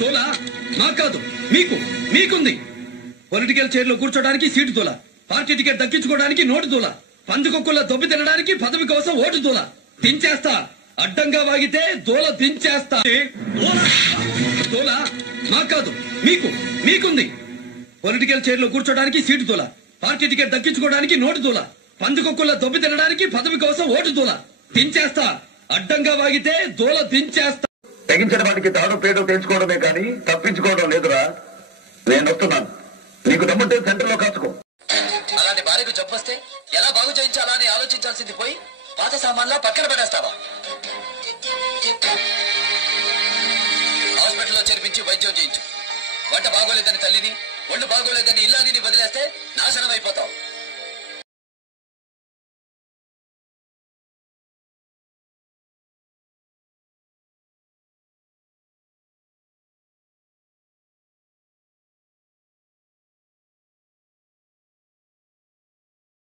తోలా నాకు కాదు, మీకు మీకుంది. పొలిటికల్ చైర్ లో కూర్చోడానికి సీటు తోలా, పార్టీ టికెట్ దక్కించుకోవడానికి నోటు తోలా, పందుకొక్కుల్లో దొబ్బి తినడానికి పదవి కోసం ఓటు తోలా. దించేస్తా, అడ్డంగా వాగితే దోల దించేస్తా. తోలా నాకు కాదు, మీకు మీకుంది. పొలిటికల్ చైర్ లో కూర్చోడానికి సీటు తోలా, పార్టీ టికెట్ దక్కించుకోవడానికి నోటు తోలా, పందుకొక్కుల్లో దొబ్బి తినడానికి పదవి కోసం ఓటు తోలా. దించేస్తా, అడ్డంగా వాగితే దోల దించేస్తా. తెగించిన వాటికి తాడు పేడు తెచ్చుకోవడమే కానీ తప్పించుకోవడం లేదురా. నేను వస్తున్నాను, నీకు దమ్ముంటే సెంటర్ లో కాచుకో. అలాంటి భార్యకు జబ్బొస్తే ఎలా బాగు చేయించాలా అని ఆలోచించాల్సింది పోయి పాత సామాన్లా పక్కన పడేస్తావా? హాస్పిటల్లో చేర్పించి వైద్యం చేయించు. వంట బాగోలేదని తల్లిని, ఒళ్ళు బాగోలేదని ఇల్లాని వదిలేస్తే నాశనం అయిపోతావు.